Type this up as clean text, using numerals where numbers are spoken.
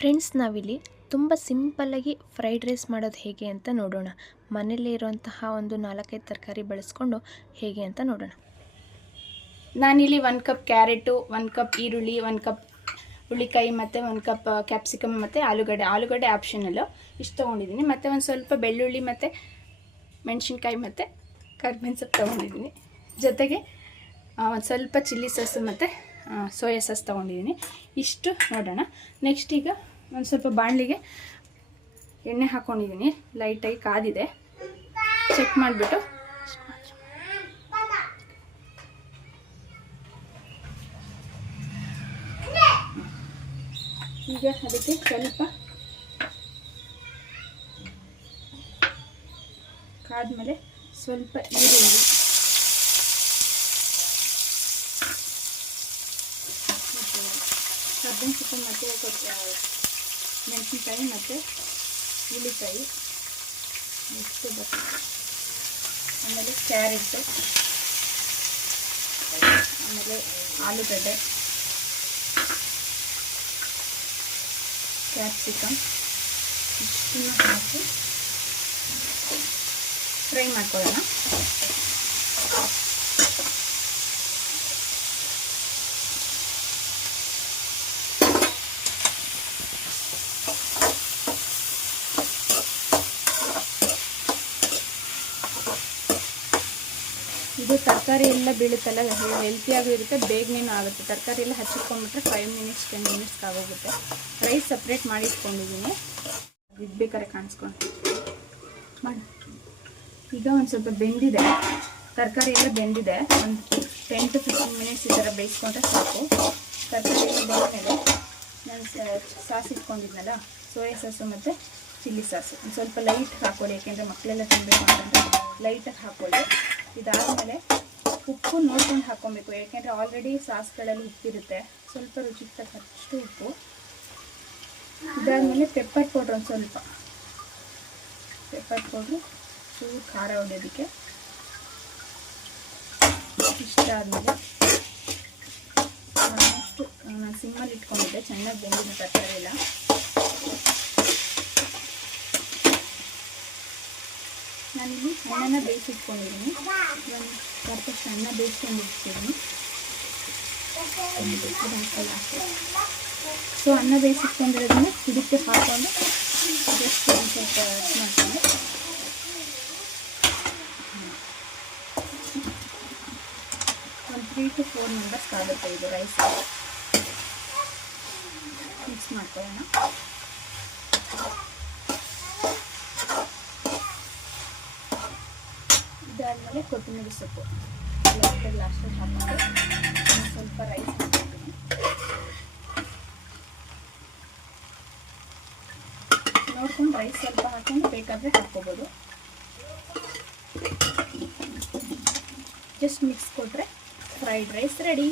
Friends, ನಾವಿಲ್ಲಿ ತುಂಬ ಸಿಂಪಲ್ಲಾಗಿ ಫ್ರೈಡ್ ರೈಸ್ ಮಾಡೋದು ಹೇಗೆ ಅಂತ ನೋಡೋಣ. ಮನೆಯಲ್ಲೇ ಇರುವಂತಹ ಒಂದು 4-5 ತರಕಾರಿ ಬಳಸ್ಕೊಂಡು ಹೇಗೆ ಅಂತ ನೋಡೋಣ. ನಾನಿಲ್ಲಿ 1 ಕಪ್ ಕ್ಯಾರೆಟು, 1 ಕಪ್ ಈರುಳ್ಳಿ, 1 ಕಪ್ ಹುಳಿಕಾಯಿ ಮತ್ತು 1 ಕಪ್ ಕ್ಯಾಪ್ಸಿಕಮ್ ಮತ್ತು ಆಲೂಗಡ್ಡೆ ಆಪ್ಷನಲ್ಲು ಇಷ್ಟು ತೊಗೊಂಡಿದ್ದೀನಿ. ಮತ್ತು ಒಂದು ಸ್ವಲ್ಪ ಬೆಳ್ಳುಳ್ಳಿ ಮತ್ತು ಮೆಣಸಿನ್ಕಾಯಿ ಮತ್ತು ಕರಿಬೇವಿನ ಸೊಪ್ಪು ತೊಗೊಂಡಿದ್ದೀನಿ. ಜೊತೆಗೆ ಒಂದು ಸ್ವಲ್ಪ ಚಿಲ್ಲಿ ಸಾಸು ಮತ್ತು ಸೋಯಾ ಸಾಸ್ ತೊಗೊಂಡಿದ್ದೀನಿ. ಇಷ್ಟು ನೋಡೋಣ. ನೆಕ್ಸ್ಟ್ ಈಗ ಒಂದು ಸ್ವಲ್ಪ ಬಾಣಲಿಗೆ ಎಣ್ಣೆ ಹಾಕ್ಕೊಂಡಿದ್ದೀನಿ. ಲೈಟಾಗಿ ಕಾದಿದೆ, ಚೆಕ್ ಮಾಡಿಬಿಟ್ಟು ಈಗ ಅದಕ್ಕೆ ಸ್ವಲ್ಪ ಕಾದ್ಮೇಲೆ ಸ್ವಲ್ಪ ಈರುಳ್ಳಿ, ಕರ್ಬೇವಿನ ಸೊಪ್ಪು ಮತ್ತು ಮೆಣಸಿನ್ಕಾಯಿ ಮತ್ತು ಹುಳಿಕಾಯಿ ಇಷ್ಟು ಬರ್ತದೆ. ಆಮೇಲೆ ಕ್ಯಾರೆಟು, ಆಮೇಲೆ ಆಲೂಗಡ್ಡೆ, ಕ್ಯಾಪ್ಸಿಕಮ್ ಇಷ್ಟನ್ನು ಹಾಕಿ ಫ್ರೈ ಮಾಡ್ಕೊಳ್ಳೋಣ. ಇದು ತರಕಾರಿ ಎಲ್ಲ ಬೀಳುತ್ತಲ್ಲ, ಹೆಲ್ತಿಯಾಗೂ ಇರುತ್ತೆ, ಬೇಗನೇನೂ ಆಗುತ್ತೆ. ತರಕಾರಿ ಎಲ್ಲ ಹಚ್ಚಿಟ್ಕೊಂಡ್ಬಿಟ್ರೆ 5 ಮಿನಿಟ್ಸ್ 10 ಮಿನಿಟ್ಸ್ಗೆ ಆಗೋಗುತ್ತೆ. ರೈಸ್ ಸಪ್ರೇಟ್ ಮಾಡಿ ಇಟ್ಕೊಂಡಿದ್ದೀನಿ, ಇದು ಬೇಕಾದ್ರೆ ಕಾಣಿಸ್ಕೊಂಡು ಮಾಡಿ. ಈಗ ಒಂದು ಸ್ವಲ್ಪ ಬೆಂದಿದೆ, ತರಕಾರಿ ಎಲ್ಲ ಬೆಂದಿದೆ. ಒಂದು 10 to 15 ಮಿನಿಟ್ಸ್ ಈ ಥರ ಬೇಯಿಸ್ಕೊಂಡ್ರೆ ಸಾಕು. ತರಕಾರಿ ಎಲ್ಲ ಬೆಂದಮೇಲೆ ನಾನು ಸಾಸ್ ಇಟ್ಕೊಂಡಿದ್ನಲ್ಲ, ಸೋಯಾ ಸಾಸು ಮತ್ತು ಚಿಲ್ಲಿ ಸಾಸು ಒಂದು ಸ್ವಲ್ಪ ಲೈಟ್ ಹಾಕ್ಕೊಳ್ಳಿ, ಯಾಕೆಂದರೆ ಮಕ್ಕಳೆಲ್ಲ ತಿನ್ನಬೇಕು ಅಂತಂದರೆ ಲೈಟಾಗಿ ಹಾಕ್ಕೊಳ್ಳಿ. ಇದಾದಮೇಲೆ ಉಪ್ಪು ನೋಡ್ಕೊಂಡು ಹಾಕ್ಕೊಬೇಕು, ಯಾಕೆಂದರೆ ಆಲ್ರೆಡಿ ಸಾಸ್ಗಳಲ್ಲಿ ಉಪ್ಪಿರುತ್ತೆ. ಸ್ವಲ್ಪ ರುಚಿಗೆ ತಕ್ಕಷ್ಟು ಉಪ್ಪು. ಇದಾದಮೇಲೆ ಪೆಪ್ಪರ್ ಪೌಡ್ರ್, ಒಂದು ಸ್ವಲ್ಪ ಪೆಪ್ಪರ್ ಪೌಡ್ರು, ಚೂರು ಖಾರ ಹೊಡೆಯೋದಕ್ಕೆ. ಇಷ್ಟ ಆದಮೇಲೆ ಆಲ್ಮೋಸ್ಟು ನಾನು ಸಿಮ್ಮಲ್ಲಿ ಇಟ್ಕೊಂಡಿದ್ದೆ, ಚೆನ್ನಾಗಿ ಬೆಂದಿದ್ದ ತರಕಾರಿ ಎಲ್ಲ. ನಾನಿಲ್ಲಿ ಹಣ್ಣನ್ನು ಬೇಯಿಸಿಟ್ಕೊಂಡಿದ್ದೀನಿ, ಒಂದು ಸ್ವಲ್ಪ ಅನ್ನ ಬೇಯಿಸ್ಕೊಂಡಿರ್ತೀನಿ. ಸೊ ಅನ್ನ ಬೇಯಿಸಿಟ್ಕೊಂಡಿರೋದನ್ನ ಇದಕ್ಕೆ ಹಾಕ್ಕೊಂಡು ಜಸ್ಟ್ ಒಂದು ಸ್ವಲ್ಪ ಮಾಡ್ಕೊಂಡು ಒಂದು 3 to 4 ಮೆಂಬರ್ಸ್ ಆಗುತ್ತೆ ಇದು ರೈಸ್. ಮಿಕ್ಸ್ ಮಾಡ್ಕೊಳ್ಳೋಣ. ಇದಾದಮೇಲೆ ಕೊತ್ತಂಬರಿ ಸೊಪ್ಪು ಲಾಸ್ಟಿಗೆ ಹಾಕೊಂಡು ಸ್ವಲ್ಪ ರೈಸ್ ಹಾಕ್ತೀನಿ. ನೋಡ್ಕೊಂಡು ರೈಸ್ ಸ್ವಲ್ಪ ಹಾಕೊಂಡು ಬೇಕಾದರೆ ಹಾಕ್ಕೋಬೋದು. ಜಸ್ಟ್ ಮಿಕ್ಸ್ ಕೊಟ್ಟರೆ ಫ್ರೈಡ್ ರೈಸ್ ರೆಡಿ.